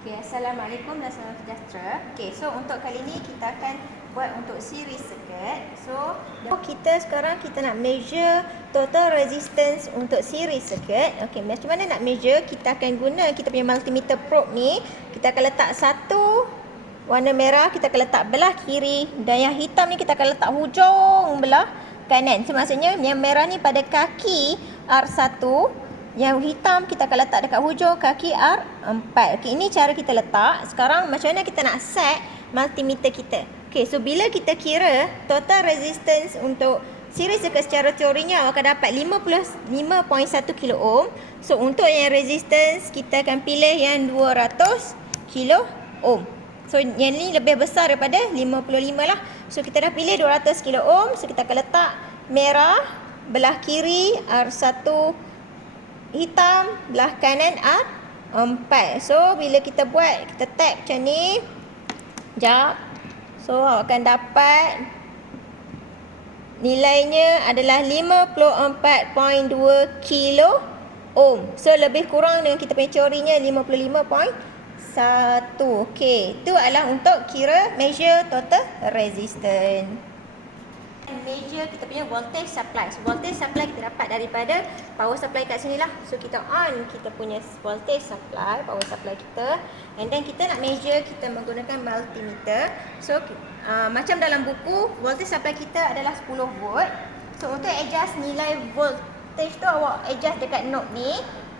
Okay, Assalamualaikum dan salam sejahtera. Okay, so untuk kali ni kita akan buat untuk series circuit. So, kita sekarang kita nak measure total resistance untuk series circuit. Okay, macam mana nak measure? Kita akan guna kita punya multimeter probe ni. Kita akan letak satu warna merah, kita akan letak belah kiri, dan yang hitam ni kita akan letak hujung belah kanan. So, maksudnya yang merah ni pada kaki R1, yang hitam kita akan letak dekat hujung kaki R4. Okey, ini cara kita letak. Sekarang macam mana kita nak set multimeter kita? Okey, so bila kita kira total resistance untuk series circuit secara teorinya awak akan dapat 55.1 kilo ohm. So untuk yang resistance kita akan pilih yang 200 kilo ohm. So yang ni lebih besar daripada 55 lah. So kita dah pilih 200 kilo ohm. So kita akan letak merah belah kiri R1, hitam belah kanan R4. So bila kita buat, kita tap macam ni. Sekejap. So awak akan dapat nilainya adalah 54.2 kilo ohm. So lebih kurang dengan kita punya teorinya 55.1. Okey, itu adalah untuk kira measure total resistance. Measure kita punya voltage supply. So voltage supply kita dapat daripada power supply kat sini lah. So kita on kita punya voltage supply, power supply kita, and then kita nak measure kita menggunakan multimeter. So macam dalam buku, voltage supply kita adalah 10 volt. So untuk adjust nilai voltage tu awak adjust dekat knob ni,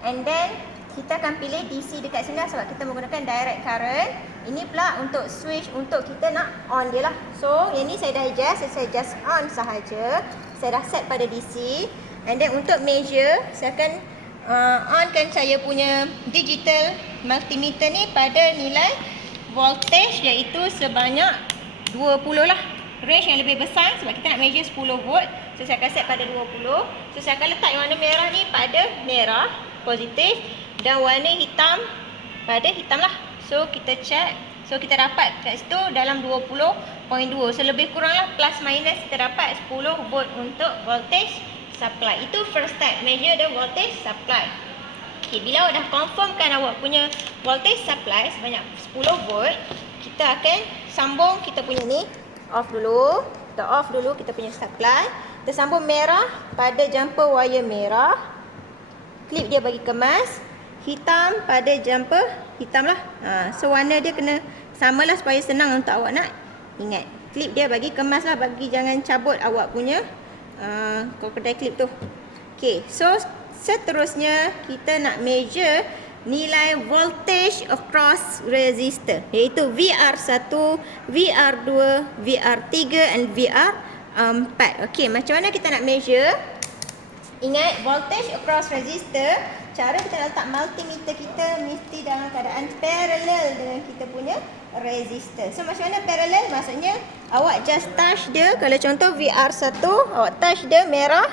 and then kita akan pilih DC dekat sini lah sebab kita menggunakan direct current. Ini pula untuk switch untuk kita nak on dia lah. So yang ni saya dah adjust, saya just on sahaja. Saya dah set pada DC. And then untuk measure, saya akan onkan saya punya digital multimeter ni pada nilai voltage iaitu sebanyak 20 lah. Range yang lebih besar sebab kita nak measure 10 volt. So saya akan set pada 20. So saya akan letak yang warna merah ni pada merah, positif, dan warna hitam pada hitam lah. So kita check. So kita dapat kat situ dalam 20.2. So lebih kurang lah plus minus kita dapat 10 volt untuk voltage supply. Itu first step, measure the voltage supply. Okay, bila awak dah confirmkan awak punya voltage supply sebanyak 10 volt, kita akan sambung kita punya ni off dulu. Kita off dulu kita punya supply. Kita sambung merah pada jumper wire merah. Klip dia bagi kemas. Hitam pada jumper hitam lah. So warna dia kena samalah supaya senang untuk awak nak ingat. Klip dia bagi kemas lah, bagi jangan cabut awak punya kedai klip tu. Okay, so seterusnya kita nak measure nilai voltage across resistor, iaitu VR1, VR2, VR3 and VR4. Okay, macam mana kita nak measure? Ingat, voltage across resistor, cara kita letak multimeter kita mesti dalam keadaan parallel dengan kita punya resistor. So macam mana parallel? Maksudnya awak just touch dia. Kalau contoh VR1, awak touch dia merah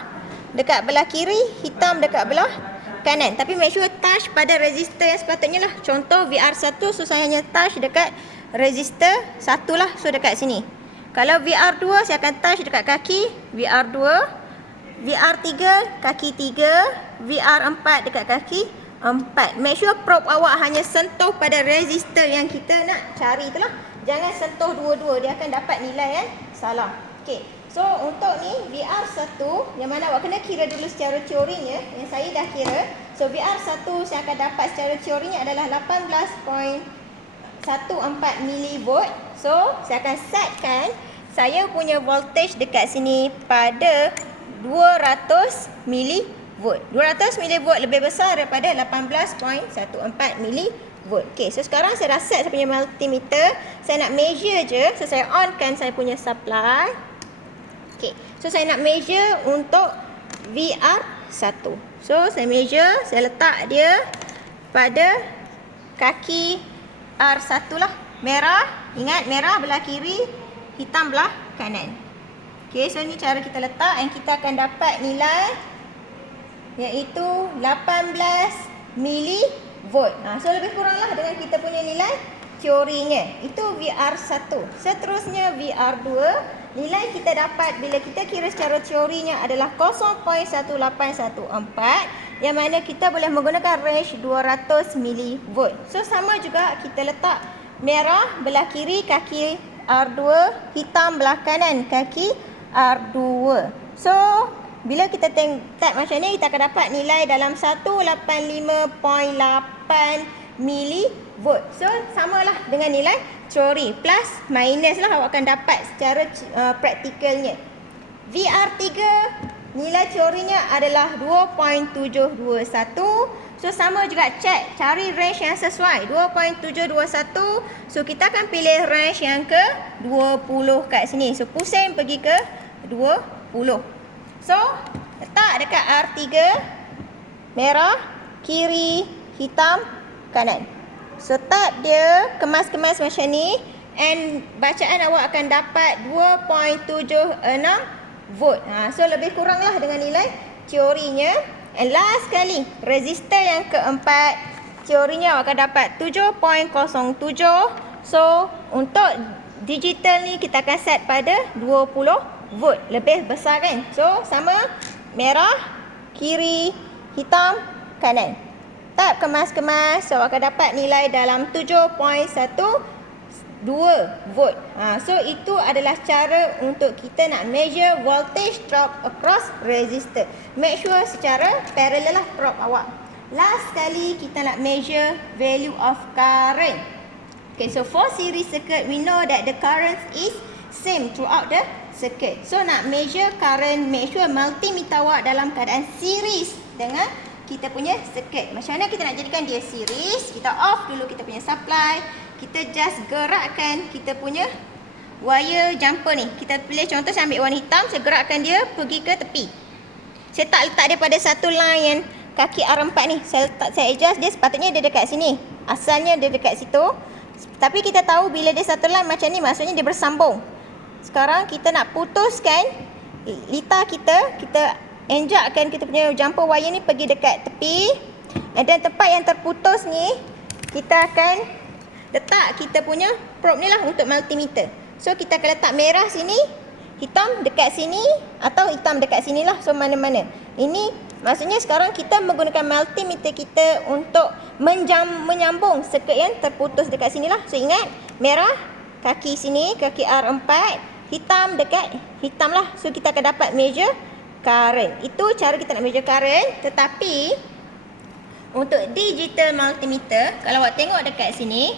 dekat belah kiri, hitam dekat belah kanan. Tapi make sure touch pada resistor yang sepatutnya lah. Contoh VR1, so saya hanya touch dekat resistor 1 lah. So dekat sini. Kalau VR2, saya akan touch dekat kaki VR2. VR3 kaki 3, VR4 dekat kaki 4. Make sure probe awak hanya sentuh pada resistor yang kita nak cari tu lah. Jangan sentuh dua-dua, dia akan dapat nilai yang salah. Okay, so untuk ni VR1 yang mana awak kena kira dulu secara teorinya, yang saya dah kira. So VR1 saya akan dapat secara teorinya adalah 18.14 millivolt. So saya akan setkan saya punya voltage dekat sini pada 200 millivolt. 200 millivolt lebih besar daripada 18.14 millivolt. Okay, so sekarang saya dah set saya punya multimeter. Saya nak measure je. So saya onkan saya punya supply. Okay, so saya nak measure untuk VR1. So saya measure, saya letak dia pada kaki R1 lah. Merah, ingat merah belah kiri, hitam belah kanan. Okay, so ni cara kita letak and kita akan dapat nilai iaitu 18 millivolt. So lebih kurang lah dengan kita punya nilai teorinya. Itu VR1. Seterusnya VR2. Nilai kita dapat bila kita kira secara teorinya adalah 0.1814. yang mana kita boleh menggunakan range 200 mV. So sama juga kita letak merah belah kiri kaki R2, hitam belah kanan kaki R2. So bila kita tap macam ni, kita akan dapat nilai dalam 185.8 mV. So samalah dengan nilai teori, plus minus lah awak akan dapat secara praktikalnya. VR3 nilai teorinya adalah 2.721. So sama juga cek, cari range yang sesuai 2.721. So kita akan pilih range yang ke 20 kat sini. So pusing pergi ke 20. So letak dekat R3, merah, kiri, hitam, kanan. So tap dia, kemas-kemas macam ni, and bacaan awak akan dapat 2.76 volt. So lebih kurang lah dengan nilai teorinya. And last sekali, resistor yang keempat, teorinya awak akan dapat 7.07. So untuk digital ni kita akan set pada 20 volt. Lebih besar kan? So sama, merah, kiri, hitam, kanan. Tap kemas-kemas, so awak akan dapat nilai dalam 7.12 volt. So itu adalah cara untuk kita nak measure voltage drop across resistor. Make sure secara parallel lah prop awak. Last sekali kita nak measure value of current. Okay, so for series circuit, we know that the current is same throughout the circuit. So nak measure current, make sure multimeter awak dalam keadaan series dengan kita punya circuit. Macam mana kita nak jadikan dia series? Kita off dulu kita punya supply. Kita just gerakkan kita punya wire jumper ni. Kita pilih contoh, saya ambil warna hitam, saya gerakkan dia pergi ke tepi. Saya tak letak dia pada satu line yang kaki R4 ni. Saya adjust dia, sepatutnya dia dekat sini. Asalnya dia dekat situ. Tapi kita tahu bila dia satu line macam ni, maksudnya dia bersambung. Sekarang kita nak putuskan litar kita enjakkan kita punya jumper wire ni pergi dekat tepi. Dan tempat yang terputus ni, kita akan letak kita punya probe ni lah untuk multimeter. So kita akan letak merah sini, hitam dekat sini, atau hitam dekat sini lah. So mana-mana. Ini maksudnya sekarang kita menggunakan multimeter kita untuk menyambung circuit yang terputus dekat sini lah. So ingat, merah kaki sini, kaki R4, hitam dekat hitam lah. So kita akan dapat measure current. Itu cara kita nak measure current. Tetapi untuk digital multimeter, kalau awak tengok dekat sini,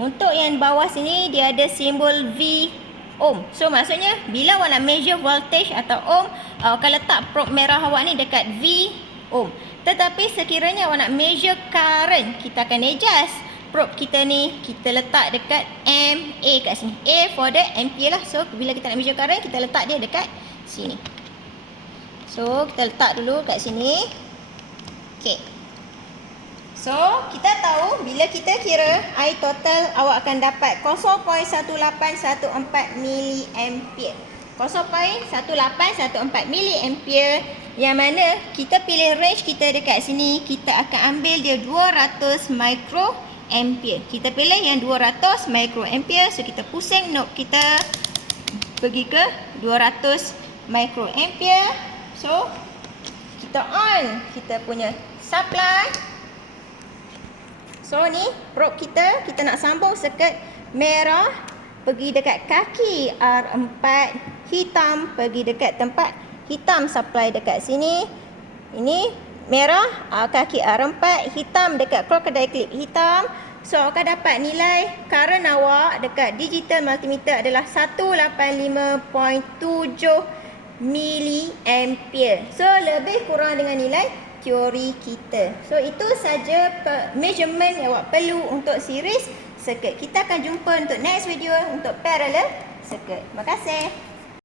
untuk yang bawah sini dia ada simbol V ohm. So maksudnya bila awak nak measure voltage atau ohm, awak akan letak probe merah awak ni dekat V ohm. Tetapi sekiranya awak nak measure current, kita akan adjust probe kita ni, kita letak dekat MA kat sini. A for the ampere lah. So bila kita nak measure current, kita letak dia dekat sini. So kita letak dulu kat sini. Okay. So, kita tahu bila kita kira I total, awak akan dapat 0.1814 mA. 0.1814 mA, yang mana kita pilih range kita dekat sini, kita akan ambil dia 200 microampere. Kita pilih yang 200 microampere. So kita pusing knob kita pergi ke 200 microampere. So kita on kita punya supply. So ni probe kita nak sambung circuit merah pergi dekat kaki R4, hitam pergi dekat tempat hitam supply dekat sini. Ini merah kaki R4, hitam dekat crocodile clip hitam. So akan dapat nilai current awak dekat digital multimeter adalah 185.7 mA. So lebih kurang dengan nilai teori kita. So itu saja measurement yang awak perlu untuk series circuit. Kita akan jumpa untuk next video untuk parallel circuit. Terima kasih.